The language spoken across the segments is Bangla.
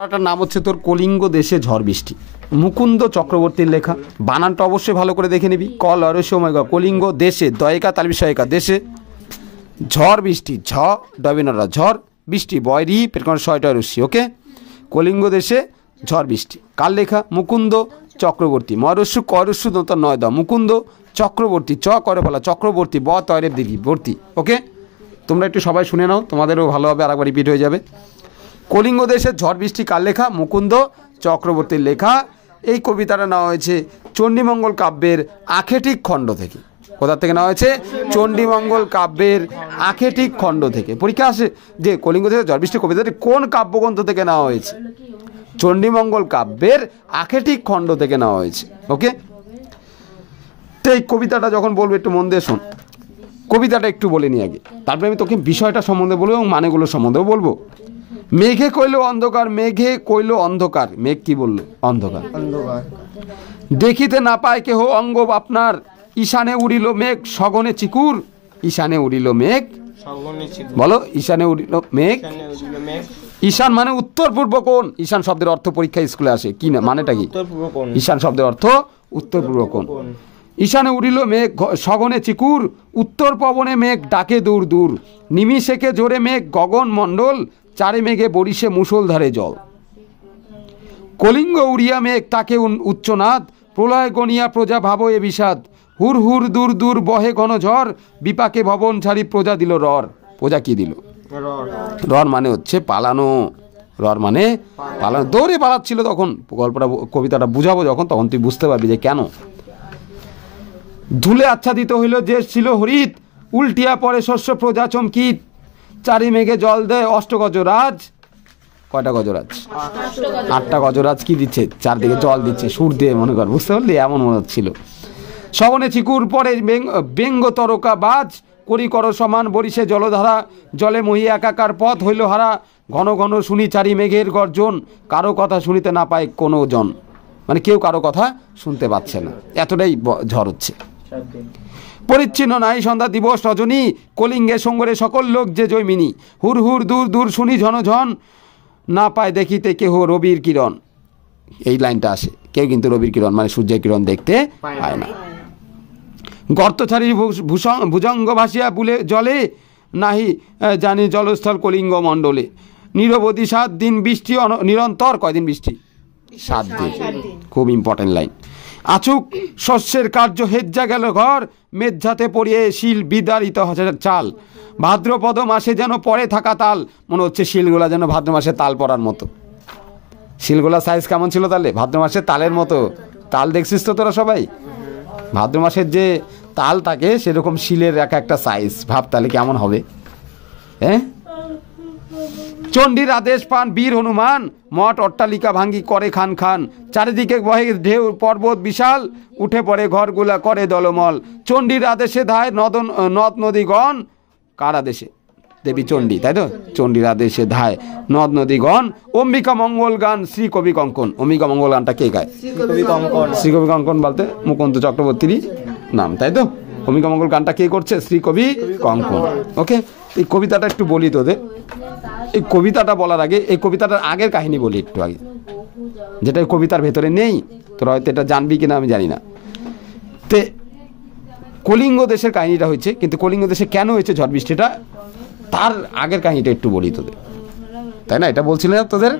তার নাম হচ্ছে তোর কলিঙ্গ দেশে ঝড় বৃষ্টি, মুকুন্দ চক্রবর্তীর লেখা। বানানটা অবশ্যই ভালো করে দেখে নিবি। কল অরসময় কলিঙ্গ দেশে দয়কা তালবিষয়কা দেশে ঝড় বৃষ্টি, ঝ ডবিনরা ঝড় বৃষ্টি বয়রি পেটকন ছয়টা রশ্মি। ওকে, কলিঙ্গ দেশে ঝড় বৃষ্টি কার লেখা? মুকুন্দ চক্রবর্তী। ময়রস্যু করস্যু দন্ত নয় দ মুকুন্দ চক্রবর্তী, চ করে বলা চক্রবর্তী, ব তয়রের দিদি বর্তী। ওকে, তোমরা একটু সবাই শুনে নাও, তোমাদেরও ভালো হবে, আরেকবার রিপিট হয়ে যাবে। কলিঙ্গ দেশের ঝড় বৃষ্টি কার লেখা? মুকুন্দ চক্রবর্তীর লেখা। এই কবিতাটা নেওয়া হয়েছে চণ্ডীমঙ্গল কাব্যের আখেটিক খণ্ড থেকে। কোথা থেকে নেওয়া হয়েছে? চণ্ডীমঙ্গল কাব্যের আখেটিক খণ্ড থেকে। পরীক্ষা আসে যে কলিঙ্গ দেশের ঝড় বৃষ্টি কবিতাটি কোন কাব্যগ্রন্থ থেকে নেওয়া হয়েছে? চণ্ডীমঙ্গল কাব্যের আখেটিক খণ্ড থেকে নেওয়া হয়েছে। ওকে, তো এই কবিতাটা যখন বলবো একটু মন দিয়ে শোন। কবিতাটা একটু বলে নিই আগে, তারপরে আমি তোকে বিষয়টা সম্বন্ধে বলবো এবং মানেগুলো সম্বন্ধেও বলবো। মেঘে কইল অন্ধকার, মেঘে কইল অন্ধকার, মেঘ কি বললো? অন্ধকার। দেখিতে না পায় কেহ অঙ্গ আপনার, ঈশানে উড়িল মেঘ সগনে চিকুর। ঈশানে উড়িল মেঘ, বলো ঈশানে উড়িল মেঘ। ঈশান মানে উত্তর পূর্ব কোণ। ঈশান শব্দের অর্থ পরীক্ষা স্কুলে আসে, কি না মানেটা কি? ঈশান শব্দের অর্থ উত্তর পূর্ব কোণ। ঈশানে উড়িল মেঘ সগনে চিকুর, উত্তর পবনে মেঘ ডাকে দূর দূর। নিমিষেকে জোরে মেঘ গগন মণ্ডল, চারে মেঘে বরিশে মুষলধারে জল। কলিঙ্গ উড়িয়া মেঘ তাকে উচ্চনাদ, প্রলয় গণিয়া প্রজা ভাব এ বিষাদ। হুর হুর দূর দূর বহে ঘন ঝড়, বিপাকে ভবন ছাড়ি প্রজা দিল রর। প্রজা কি দিল? রর মানে হচ্ছে পালানো। রর মানে পালানো, দৌড়ে পালাচ্ছিল। তখন গল্পটা কবিতাটা বুঝাবো যখন, তখন তুই বুঝতে পারবি যে কেন। ধুলে আচ্ছাদিত হইল যে ছিল হরিত, উল্টিয়া পরে শস্য প্রজা চমকিত। চারি মেঘে জল দেয় অষ্টগজরাজ। কয়টা গজরাজ? 8টা গজরাজ কি দিচ্ছে? চারদিকে জল দিচ্ছে সুর দিয়ে, মনে কর, বুঝতে পারলি? এমন মনে হচ্ছিল। শবনে চিকুর পরে ব্যঙ্গ তরকা বাজ, করি কর সমান বরিশে জলধারা। জলে মহি একাকার পথ হইল হারা, ঘন ঘন শুনি চারি মেঘের গর্জন। কারো কথা শুনিতে না পায় কোনো জন, মানে কেউ কারো কথা শুনতে পাচ্ছে না, এতটাই ঝড় হচ্ছে। পরিচ্ছিন্ন নাই সন্ধ্যা দিবস রজনী, কলিঙ্গে সঙ্গরে সকল লোক যে জৈমিনী। হুর হুর দূর দূর শুনি ঝন, না পায় দেখিতে কেহ রবির কিরণ। এই লাইনটা আসে, কেউ কিন্তু রবির কিরণ মানে সূর্যের কিরণ দেখতে পায় না। গর্ত ছাড়ি ভুজঙ্গ ভাসিয়া বুলে জলে, নাহি জানি জলস্থল কলিঙ্গ মণ্ডলে। নিরবধি 7 দিন বৃষ্টি নিরন্তর। কয়দিন বৃষ্টি? 7 দিন। খুব ইম্পর্টেন্ট লাইন। আচুক শস্যের কার্য হেজ্জা গেল ঘর, মেঝাতে পড়িয়ে শিল বিদারিত চাল। ভাদ্রপদ মাসে যেন পরে থাকা তাল। মনে হচ্ছে শিলগুলা যেন ভাদ্র মাসে তাল পড়ার মতো। শিলগুলা সাইজ কেমন ছিল তাহলে? ভাদ্র মাসে তালের মতো। তাল দেখছিস তো তোরা সবাই? ভাদ্র মাসের যে তাল থাকে সেরকম শিলের একটা সাইজ। ভাব তাহলে কেমন হবে? হ্যাঁ, চণ্ডীর আদেশ পান বীর হনুমান, মঠ অট্টালিকা ভাঙ্গি করে খান খান। চারিদিকে বহে ঢেউ পর্বত বিশাল, উঠে পড়ে ঘরগুলা করে দলমল। চণ্ডীর আদেশে ধায় নদ নদীগণ। কার আদেশে? দেবী চণ্ডী, তাই তো? চণ্ডীর আদেশে ধায় নদ নদীগণ। অম্বিকা মঙ্গল গান শ্রী কবি কঙ্কন। অম্বিকা মঙ্গল গানটা কে গায়? শ্রী কবি কঙ্কন বলতে মুকুন্দ চক্রবর্তীরই নাম, তাই তো? অম্বিকা মঙ্গল গানটা কে করছে? শ্রী কবি কঙ্কন। ওকে, এই কবিতাটা একটু বলি তোদের। এই কবিতাটা বলার আগে এই কবিতাটার আগের কাহিনী বলি একটু আগে, যেটা কবিতার ভেতরে নেই। তোরা হয়তো এটা জানবি কিনা আমি জানি না। তে কলিঙ্গ দেশের কাহিনীটা হয়েছে, কিন্তু কলিঙ্গ দেশে কেন হয়েছে ঝড় বৃষ্টিটা, তার আগের কাহিনীটা একটু বলি তোদের, তাই না? এটা বলছিলে না তোদের?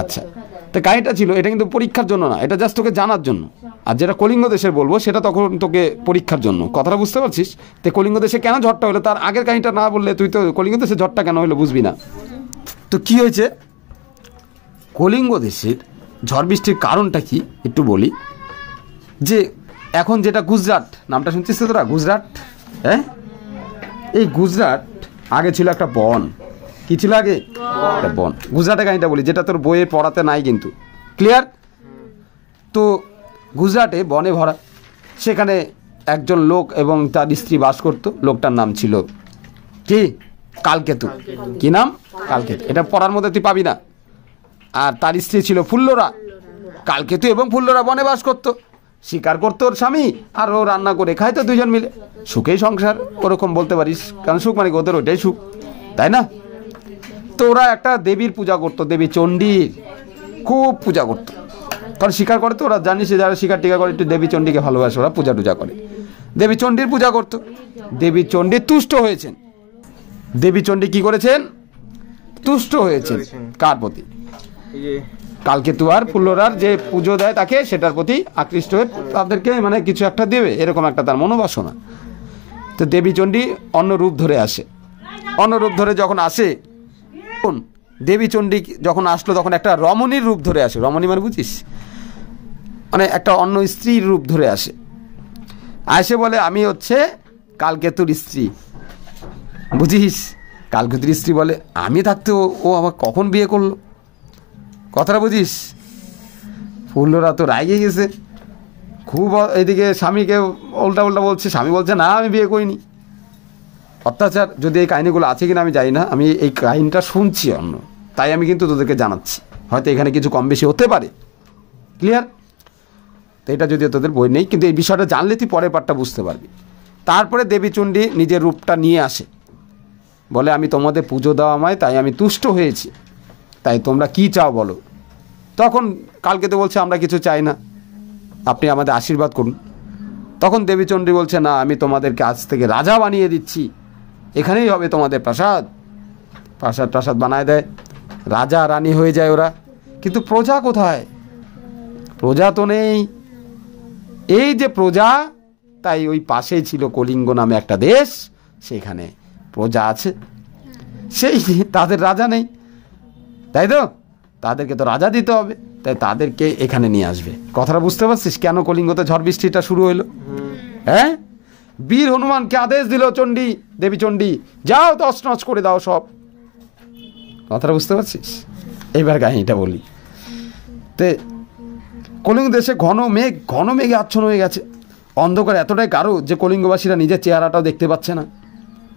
আচ্ছা, তো কাহিনীটা ছিল, এটা কিন্তু পরীক্ষার জন্য না, এটা জাস্ট তোকে জানার জন্য। আর যেটা কলিঙ্গ দেশের বলবো সেটা তখন তোকে পরীক্ষার জন্য। কথাটা বুঝতে পারছিস? তো কলিঙ্গ দেশে কেন ঝড়টা হলো তার আগের কাহিনীটা না বললে তুই তো কলিঙ্গ দেশে ঝড়টা কেন হলো বুঝবি না। তো কি হয়েছে কলিঙ্গ দেশের ঝড় বৃষ্টির কারণটা কি একটু বলি। যে এখন যেটা গুজরাট, নামটা শুনছিস তো তোরা? গুজরাট, হ্যাঁ, এই গুজরাট আগে ছিল একটা বন। কি ছিল আগে? একটা বন। গুজরাটের কাহিনীটা বলি, যেটা তোর বইয়ে পড়াতে নাই কিন্তু। ক্লিয়ার? তো গুজরাটে বনে ভরা, সেখানে একজন লোক এবং তার স্ত্রী বাস করত। লোকটার নাম ছিল কি? কালকেতু। কি নাম? কালকেতু। এটা পড়ার মধ্যে তুই পাবি না। আর তার স্ত্রী ছিল ফুল্লরা। কালকেতু এবং ফুল্লরা বনে বাস করতো, শিকার করতো ওর স্বামী, আর ও রান্না করে খাইতো দুজন মিলে। সুখেই সংসার, ওরকম বলতে পারিস, কারণ সুখ মানে ওদের ওইটাই সুখ, তাই না? তো ওরা একটা দেবীর পূজা করতো, দেবী চণ্ডীর খুব পূজা করতো, কারণ স্বীকার করে তো ওরা, জানিস যারা স্বীকার টিকা করে একটু দেবী চণ্ডীকে ভালোবাসে, ওরা পূজা টুজা করে, দেবী চণ্ডীর পূজা করতো। দেবী চণ্ডী তুষ্ট হয়েছেন, দেবী চণ্ডী কি করেছেন? তুষ্ট হয়েছেন কার প্রতি? কালকেতু আর ফুল্লরার যে পুজো দেয় তাকে, সেটার প্রতি আকৃষ্ট হয়ে তাদেরকে মানে কিছু একটা দেবে, এরকম একটা তার মনোবাসনা। তো দেবী চণ্ডী অন্য রূপ ধরে আসে, অন্য রূপ ধরে যখন আসে, দেবী চণ্ডী যখন আসলো তখন একটা রমণীর রূপ ধরে আসে। রমণী মানে বুঝিস, মানে একটা অন্য স্ত্রীর রূপ ধরে আসে। আসে বলে আমি হচ্ছে কালকেতুর স্ত্রী, বুঝিস? কালকেতুর স্ত্রী বলে আমি থাকতে ও আবার কখন বিয়ে করলো, কথাটা বুঝিস? ফুল্লরা তো রাগে গেছে খুব, এদিকে স্বামীকে উল্টা উল্টা বলছে, স্বামী বলছে না আমি বিয়ে করিনি। অত্যাচার, যদি এই কাহিনিগুলো আছে কিনা আমি জানি না, আমি এই কাহিনিটা শুনছি অন্য, তাই আমি কিন্তু তোদেরকে জানাচ্ছি, হয়তো এখানে কিছু কম বেশি হতে পারে। ক্লিয়ার? তো এটা যদিও তোদের বই নেই, কিন্তু এই বিষয়টা জানলে তুই পরের পার্টটা বুঝতে পারবি। তারপরে দেবী চণ্ডী নিজের রূপটা নিয়ে আসে, বলে আমি তোমাদের পুজো দেওয়া আমায়, তাই আমি তুষ্ট হয়েছি, তাই তোমরা কি চাও বলো। তখন কালকেতু বলছে আমরা কিছু চাই না, আপনি আমাদের আশীর্বাদ করুন। তখন দেবী চণ্ডী বলছে না, আমি তোমাদেরকে আজ থেকে রাজা বানিয়ে দিচ্ছি, এখানেই হবে তোমাদের প্রাসাদ। প্রাসাদ বানায় দেয়, রাজা রানী হয়ে যায় ওরা। কিন্তু প্রজা কোথায়? প্রজা তো নেই। এই যে প্রজা, তাই ওই পাশেই ছিল কলিঙ্গ নামে একটা দেশ, সেখানে প্রজা আছে, সেই তাদের রাজা নেই, তাই তো? তাদেরকে তো রাজা দিতে হবে, তাই তাদেরকে এখানে নিয়ে আসবে। কথাটা বুঝতে পারছিস কেন কলিঙ্গতে ঝড় বৃষ্টিটা শুরু হইলো? হ্যাঁ, বীর হনুমানকে আদেশ দিল চণ্ডী, দেবী চণ্ডী, যাও তছনছ করে দাও সব। কথাটা বুঝতে পারছিস? এইবার কাহিনীটা বলি। তে কলিঙ্গ দেশে ঘন মেঘে আচ্ছন্ন হয়ে গেছে, অন্ধকার এতটাই গাঢ় যে কলিঙ্গবাসীরা নিজের চেহারাটাও দেখতে পাচ্ছে না,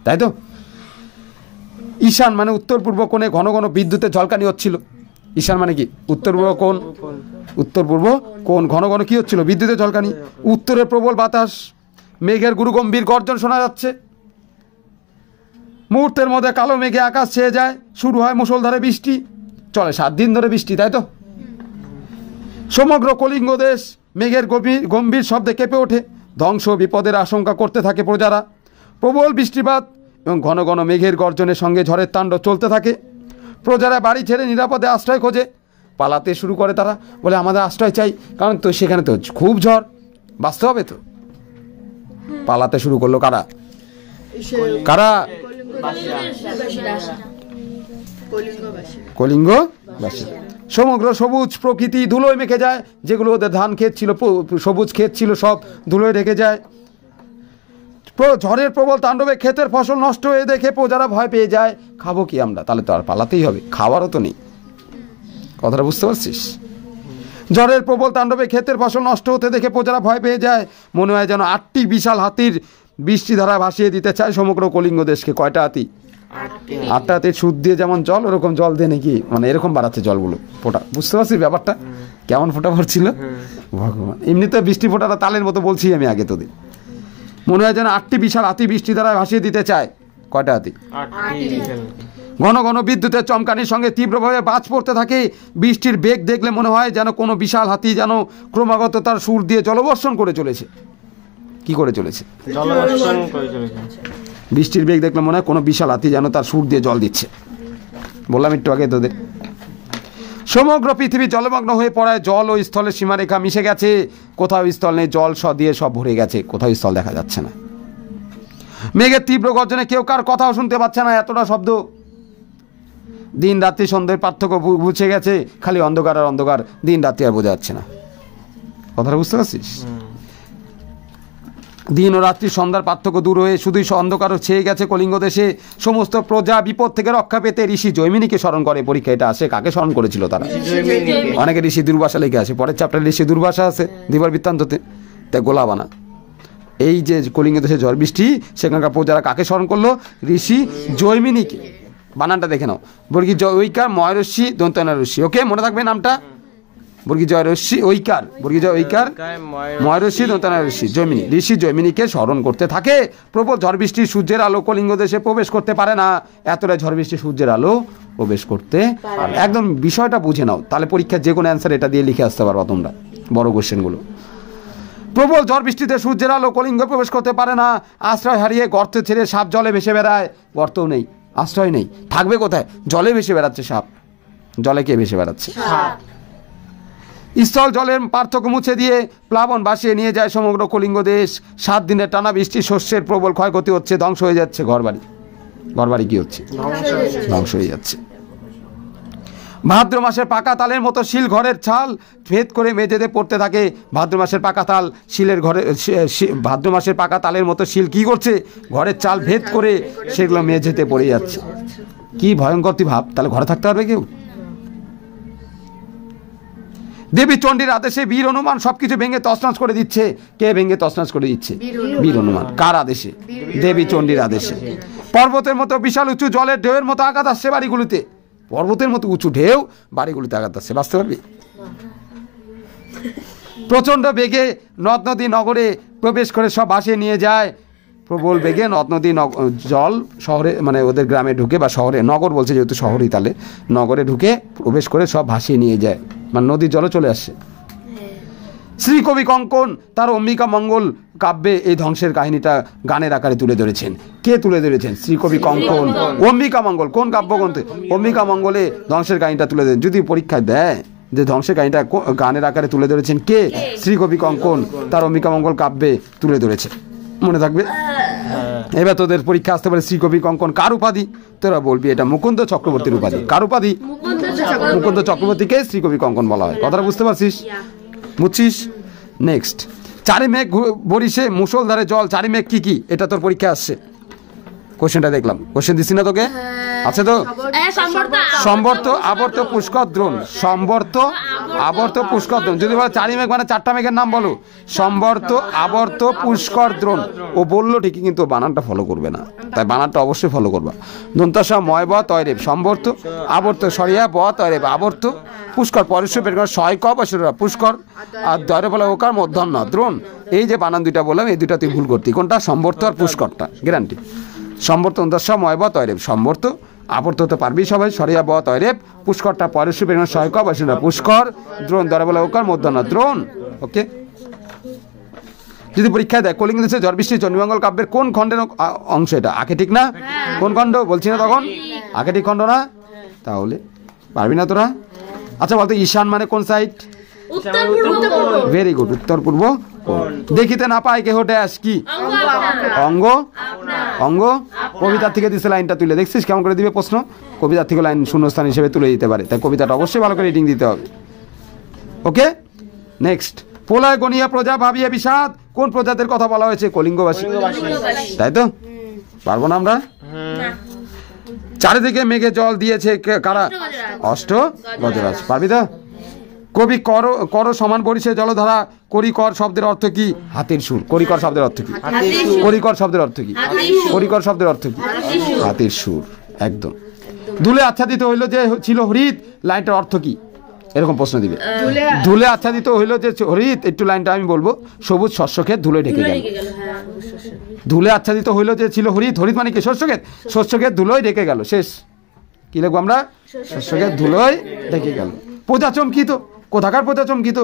তাই তো? ঈশান মানে উত্তর পূর্ব কোণে ঘন ঘন বিদ্যুতের ঝলকানি হচ্ছিল। ঈশান মানে কি? উত্তর পূর্ব কোণ, উত্তর পূর্ব কোণ ঘন ঘন কি হচ্ছিল? বিদ্যুতের ঝলকানি। উত্তরে প্রবল বাতাস, মেঘের গুরুগম্ভীর গর্জন শোনা যাচ্ছে। মুহূর্তের মধ্যে কালো মেঘে আকাশ ছেয়ে যায়, শুরু হয় মুষলধারে বৃষ্টি, চলে 7 দিন ধরে বৃষ্টি, তাই তো? সমগ্র কলিঙ্গ দেশ মেঘের গম্ভীর শব্দে কেঁপে ওঠে, ধ্বংস বিপদের আশঙ্কা করতে থাকে প্রজারা। প্রবল বৃষ্টিপাত এবং ঘন ঘন মেঘের গর্জনের সঙ্গে ঝড়ের তাণ্ডব চলতে থাকে। প্রজারা বাড়ি ছেড়ে নিরাপদে আশ্রয় খোঁজে, পালাতে শুরু করে তারা, বলে আমাদের আশ্রয় চাই, কারণ তো সেখানে তো খুব ঝড়, বাঁচতে হবে তো। পালাতে শুরু করলো কারা? কলিঙ্গবাসী। সমগ্র সবুজ প্রকৃতি ধুলোয় মেখে যায়, যেগুলো ওদের ধান ক্ষেত ছিল, সবুজ ক্ষেত ছিল, সব ধুলোয় ঢেকে যায়। ঝড়ের প্রবল তাণ্ডবে ক্ষেতের ফসল নষ্ট হয়ে দেখে প্রজারা ভয় পেয়ে যায়, খাবো কি আমরা? তাহলে তো আর পালাতেই হবে, খাওয়ারও তো নেই। কথাটা বুঝতে পারছিস? ঝড়ের প্রবল তাণ্ডবে ক্ষেতের ফসল নষ্ট হতে দেখে প্রজারা ভয় পেয়ে যায়, মনে হয় যেন 8টি বিশাল হাতির বৃষ্টিধারা ভাসিয়ে দিতে চায় সমগ্র কলিঙ্গ দেশকে। কয়টা হাতি? 8টা হাতির সুদ দিয়ে যেমন জল, ওরকম জল দিয়ে নাকি মানে এরকম বাড়াচ্ছে জলগুলো, ফোটা। বুঝতে পারছিস ব্যাপারটা কেমন ফোটা পড়ছিল? ভগবান, এমনিতে বৃষ্টি ফোটাটা তালের মতো বলছি আমি আগে তোদের। মনে হয় যেন 8টি বিশাল হাতি বৃষ্টি দ্বারা ভাসিয়ে দিতে চায়। কয়টা হাতি? ঘন ঘন বিদ্যুতের চমকানির সঙ্গে তীব্রভাবে বাজ পড়তে থাকে। বৃষ্টির বেগ দেখলে মনে হয় যেন কোনো বিশাল হাতি যেন ক্রমাগত তার সুর দিয়ে জলবর্ষণ করে চলেছে। কি করে চলেছে? জলবর্ষণ করে চলেছে। বৃষ্টির বেগ দেখলে মনে হয় কোনো বিশাল হাতি যেন তার সুর দিয়ে জল দিচ্ছে। বললাম একটু আগে তোদের, সমগ্র পৃথিবী জলমগ্ন হয়ে পড়ায় জল ও স্থলের সীমারেখা মিশে গেছে। কোথাও স্থল নেই, জল দিয়ে সব ভরে গেছে, কোথাও স্থল দেখা যাচ্ছে না। মেঘের তীব্র গর্জনে কেউ কার কথাও শুনতে পাচ্ছে না, এতটা শব্দ। দিন রাত্রি সন্ধ্যের পার্থক্য বুঝে গেছে, খালি অন্ধকার আর অন্ধকার, দিন রাত্রি আর বোঝা যাচ্ছে না। কথাটা বুঝতে পারছিস? দিন ও রাত্রি সন্ধ্যার পার্থক্য দূর হয়ে শুধুই অন্ধকারও ছেয়ে গেছে কলিঙ্গ দেশে। সমস্ত প্রজা বিপদ থেকে রক্ষা পেতে ঋষি জৈমিনীকে স্মরণ করে। পরীক্ষা এটা আসে, কাকে স্মরণ করেছিল তারা? অনেকে ঋষি দুর্বাসা লিখে আসে, পরের চ্যাপ্টারে ঋষি দুর্বাসা আছে দিবার বৃত্তান্ততে, তাই গোলা বানা। এই যে কলিঙ্গ দেশে ঝড় বৃষ্টি, সেখানকার প্রজারা কাকে স্মরণ করলো? ঋষি জৈমিনীকে। বানানটা দেখে নাও, বর্গী ঐকার ময়রস্যি দন্তনা ঋষি। ওকে, মনে থাকবে নামটা? বর্গী জয় রশ্মি ঐকার, বর্গী জয় ঐকার, ময় রশ্মি দন্তানা রশ্মি, জৈমিনী, ঋষি জৈমিনীকে স্মরণ করতে থাকে। প্রবল ঝড় বৃষ্টি সূর্যের আলো কলিঙ্গ দেশে প্রবেশ করতে পারে না, এতটা ঝড় বৃষ্টি সূর্যের আলো প্রবেশ করতে একদম বিষয়টা বুঝে নাও, তাহলে পরীক্ষার যে কোনো অ্যান্সার এটা দিয়ে লিখে আসতে পারবা তোমরা বড় কোশ্চেনগুলো। প্রবল ঝড় বৃষ্টিতে সূর্যের আলো কলিঙ্গ প্রবেশ করতে পারে না, আশ্রয় হারিয়ে গর্ত ছেড়ে সাপ জলে ভেসে বেড়ায়। গর্তও নেই, আশ্রয় নেই, থাকবে কোথায়? জলে ভেসে বেড়াচ্ছে সাপ। জলে কে ভেসে বেড়াচ্ছে? স্থল জলের পার্থক্য মুছে দিয়ে প্লাবন ভাসিয়ে নিয়ে যায় সমগ্র কলিঙ্গ দেশ। 7 দিনের টানা বৃষ্টি, শস্যের প্রবল ক্ষয়ক্ষতি হচ্ছে, ধ্বংস হয়ে যাচ্ছে ঘরবাড়ি। ঘরবাড়ি কি হচ্ছে? ধ্বংস হয়ে যাচ্ছে। ভাদ্র মাসের পাকা তালের মতো শিল ঘরের ছাল ভেদ করে মেঝেতে পড়তে থাকে। ভাদ্র মাসের পাকা তাল শিলের ঘরে, ভাদ্র মাসের পাকা তালের মতো শিল কি করছে? ঘরের চাল ভেদ করে সেগুলো মেঝেতে পড়ে যাচ্ছে। কি ভয়ঙ্কর তুই ভাব, তাহলে ঘরে থাকতে পারবে কেউ? দেবী চণ্ডীর আদেশে বীর হনুমান সবকিছু ভেঙে তছনছ করে দিচ্ছে। কে ভেঙে তছনছ করে দিচ্ছে? বীর হনুমান। কার আদেশে? দেবী চণ্ডীর আদেশে। পর্বতের মতো বিশাল উঁচু জলের ঢেউয়ের মতো আঘাত আসছে বাড়িগুলোতে। পর্বতের মতো উঁচু ঢেউ বাড়িগুলোতে আঘাত আসছে, বাঁচতে পারবি? প্রচণ্ড বেগে নদ নদী নগরে প্রবেশ করে সব ভাসিয়ে নিয়ে যায়। প্রবল বেগে নদ নদী জল শহরে, মানে ওদের গ্রামে ঢুকে, বা শহরে, নগর বলছে যেহেতু শহরই, তাহলে নগরে ঢুকে প্রবেশ করে সব ভাসিয়ে নিয়ে যায়, মানে নদীর জলও চলে আসছে। শ্রীকবি কঙ্কন তার অম্বিকা মঙ্গল কাব্যে এই ধ্বংসের কাহিনীটা গানের আকারে তুলে ধরেছেন। কে তুলে ধরেছেন? শ্রীকবি কঙ্কন। অম্বিকা মঙ্গল কোন কাব্যগ্রন্থে? অম্বিকা মঙ্গলে ধ্বংসের কাহিনীটা তুলে দেন। যদি পরীক্ষায় দেয় যে ধ্বংসের কাহিনীটা গানের আকারে তুলে ধরেছেন কে? শ্রীকবি কঙ্কন তার অম্বিকা মঙ্গল কাব্যে তুলে ধরেছে। মনে থাকবে? এবার তোদের পরীক্ষা আসতে পারে শ্রীকবি কঙ্কন কার উপাধি? তোরা বলবি এটা মুকুন্দ চক্রবর্তীর উপাধি। কার উপাধি? মুকুন্দ চক্রবর্তীকে শ্রীকবি কঙ্কন বলা হয়। কথাটা বুঝতে পারছিস? বুঝছিস? নেক্সট, চারি মেঘ বরিশে মুষলধারে জল। চারি মেঘ কি কি? এটা তোর পরীক্ষা আসছে। কোশ্চেনটা দেখলাম, কোশ্চেন দিচ্ছি না তোকে? আছে তো? সম্বর্ত আবর্ত পুষ্কর দ্রোণ। সম্বর্ত আবর্ত পুষ্কর দ্রোণ। যদি বলো চারি মেঘ মানে 4টা মেঘের নাম বলো। সম্বর্ত আবর্ত পুষ্কর দ্রোণ। ও বললো ঠিকই, কিন্তু বানানটা ফলো করবে না, তাই বানানটা অবশ্যই ফলো করবা। দন্তাসা ময় ব তয়রেব সম্বর্ত, আবর্ত সরিয়া ব তয়রেব আবর্ত, পুষ্কর পরেশ বের করে শয় ক বসরা পুষ্কর, আর দয়রে বলে ওকার মধ্যাহ্ন দ্রোণ। এই যে বানান দুইটা বললাম, এই দুইটা তুই ভুল করতি। কোনটা? সম্বর্ত আর পুষ্করটা, গ্যারান্টি। সম্বর্ত দন্তাসা ময় ব তয়রেব সম্বর্ত, আবর্ত তো পারবি সবাই, সরিয়া ব তয়রেব, পুষ্করটা পরেশ বের করে শয় ক বসরা পুষ্কর, দ্রোণ দয়রে বলে ওকার মধ্যাহ্ন দ্রোণ। ওকে। যদি পরীক্ষায় দেয় কলিঙ্গ দেশে ঝড় বৃষ্টি চণ্ডীমঙ্গল কাব্যের কোন খণ্ডের অংশ এটা? আকেটিক না? কোন খণ্ড বলছি না তখন? আকেটিক খণ্ড না? তাহলে পারবি না তোরা? আচ্ছা বলতো ঈশান মানে কোন সাইড? ভেরি গুড, উত্তর পূর্ব। দেখিতে না পায় কেহ ড্যাশ কি? অঙ্গ। অঙ্গ। কবিতার থেকে দিচ্ছে লাইনটা তুলে, দেখছিস কেমন করে দিবে প্রশ্ন? কবিতার থেকে লাইন শূন্যস্থান হিসেবে তুলে দিতে পারে, তাই কবিতাটা অবশ্যই ভালো করে রিডিং দিতে হবে। ওকে। নেক্সট, প্রলয় গনিয়া প্রজা ভাবিয়া বিষাদ। কোন প্রজাদের কথা বলা হয়েছে? কলিঙ্গবাসী। তাই তো? পারবো না আমরা? চারিদিকে মেঘে জল দিয়েছে কারা? অষ্ট গজরাজ। পারবি তো? কবি কর কর সমান বরিশে জলধারা। করিকর শব্দের অর্থ কি? হাতির সুর। করিকর শব্দের অর্থ কি? করিকর শব্দের অর্থ কি? করিকর শব্দের অর্থ কি? হাতির সুর। একদম। ধুলে আচ্ছাদিত হইল যে ছিল হরিৎ, লাইনটার অর্থ কি? এরকম প্রশ্ন দিবে। ধুলে আচ্ছাদিত হইল যে হরিৎ, একটু লাইনটা আমি বলবো। সবুজ শস্যক্ষেত ধুলে ঢেকে গেল। ধুলে আচ্ছাদিত হইল যে ছিল হরিৎ, হরিৎ মানে কি? শস্যক্ষেত। শস্যক্ষেত ধুলোয় ঢেকে গেল। শেষ। কি লিখবো আমরা? শস্যক্ষেত ধুলোয় ঢেকে গেল। প্রজা চমকিত। কোথাকার প্রজা চমকিত?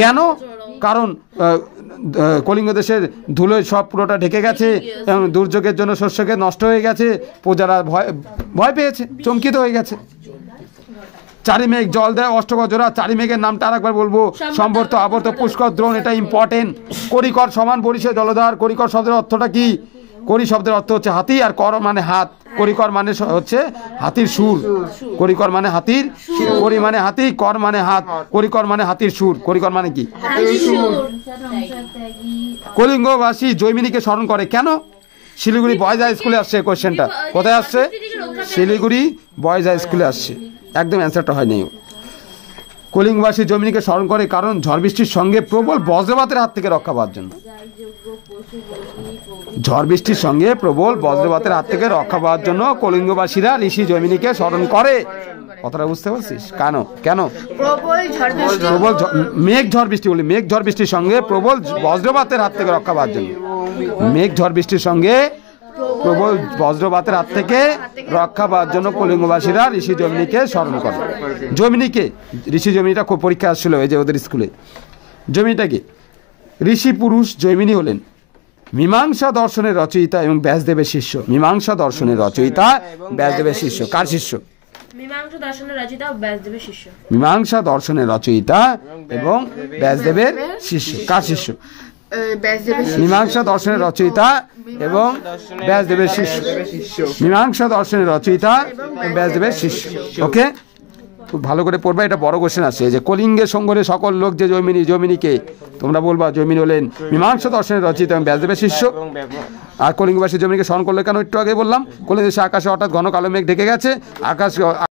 কেন? কারণ কলিঙ্গ দেশের ধুলোয় সব পুরোটা ঢেকে গেছে এবং দুর্যোগের জন্য শস্যক্ষেত নষ্ট হয়ে গেছে। প্রজারা ভয় পেয়েছে, চমকিত হয়ে গেছে। চারি মেঘ জল দেয় অষ্টগজরা। চারি মেঘের নামটা আরেকবার বলবো। সম্বর্ত আবর্ত পুষ্কর দ্রোণ, এটা ইম্পর্টেন্ট। করিকর সমান বরিশে জলধার। করিকর শব্দের অর্থটা কি? করি শব্দের অর্থ হচ্ছে হাতি, আর কর মানে হাত। করিকর মানে হচ্ছে হাতির সুর। করিকর মানে হাতির, করি মানে হাতি, কর মানে হাত। করিকর মানে হাতির সুর। করিকর মানে কি? কলিঙ্গবাসী জৈমিনীকে স্মরণ করে কেন? শিলিগুড়ি বয়েজ হাই স্কুলে আসছে কোশ্চেনটা। কোথায় আসছে? শিলিগুড়ি বয়েজ হাই স্কুলে আসছে। একদম অ্যান্সারটা হয়নি। কলিঙ্গবাসী জৈমিনীকে স্মরণ করে কারণ ঝড় বৃষ্টির সঙ্গে প্রবল বজ্রপাতের হাত থেকে রক্ষা পাওয়ার জন্য। ঝড় বৃষ্টির সঙ্গে প্রবল বজ্রপাতের হাত থেকে রক্ষা পাওয়ার জন্য কলিঙ্গবাসীরা ঋষি জৈমিনীকে স্মরণ করে। কথাটা বুঝতে পারছিস? কেন কেন প্রবল ঝড় বৃষ্টি প্রবল মেঘ ঝড় বৃষ্টি বলি, মেঘ ঝড় বৃষ্টির সঙ্গে প্রবল বজ্রপাতের হাত থেকে রক্ষা পাওয়ার জন্য। মেঘ ঝড় বৃষ্টির সঙ্গে প্রবল বজ্রপাতের হাত থেকে রক্ষা পাওয়ার জন্য কলিঙ্গবাসীরা ঋষি জৈমিনীকে স্মরণ করে। জৈমিনীকে, ঋষি জৈমিনীটা খুব পরীক্ষা আসছিল এই যে ওদের স্কুলে। জৈমিনীটাকে ঋষি পুরুষ জৈমিনী হলেন মীমাংসা দর্শনের রচয়িতা এবং ব্যাসদেবের শিষ্য। মীমাংসা দর্শনের রচয়িতা, ব্যাসদেবের শিষ্য। কার শিষ্য? মীমাংসা দর্শনের রচয়িতা ও ব্যাসদেবের শিষ্য। মীমাংসা দর্শনের রচয়িতা এবং ব্যাসদেবের শিষ্য। কার শিষ্য? ব্যাসদেবের মীমাংসা দর্শনের রচয়িতা এবং ব্যাসদেবের শিষ্য। মীমাংসা দর্শনের রচয়িতা এবং ব্যাসদেবের শিষ্য। ওকে, খুব ভালো করে পড়বা, এটা বড় কোশ্চেন আছে যে কলিঙ্গের সঙ্গরে সকল লোক যে জৈমিনী, জৈমিনীকে তোমরা বলবা জৈমিনী হলেন মীমাংসা দর্শনের রচয়িতা এবং ব্যাসদেবের শিষ্য। আর কলিঙ্গবাসী জৈমিনীকে স্মরণ করলে কেন একটু আগে বললাম, কলিঙ্গ দেশে আকাশে হঠাৎ ঘন কালো মেঘ ঢেকে গেছে, আকাশ